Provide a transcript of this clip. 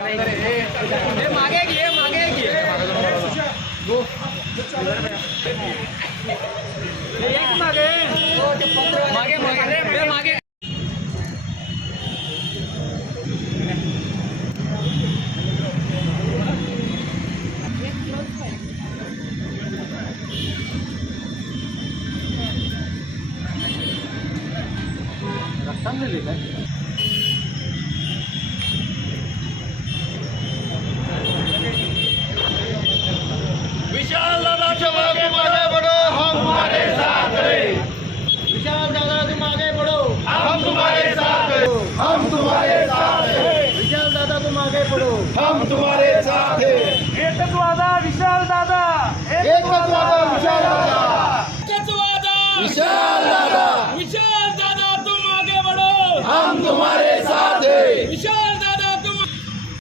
मागे घे मागे घे मागे मागे मागे मागे विशाल दादा तुम आगे बढ़ो हम तुम्हारे साथ हैं। विशाल दादा तुम आगे बढ़ो हम तुम्हारे साथ हैं। हम तुम्हारे साथ हैं। विशाल दादा तुम आगे बढ़ो हम तुम्हारे साथ हैं। एकच वादा विशाल दादा एकच वादा विशाल दादा एकच वादा विशाल दादा विशाल दादा तुम आगे बढ़ो हम तुम्हारे साथ हैं। विशाल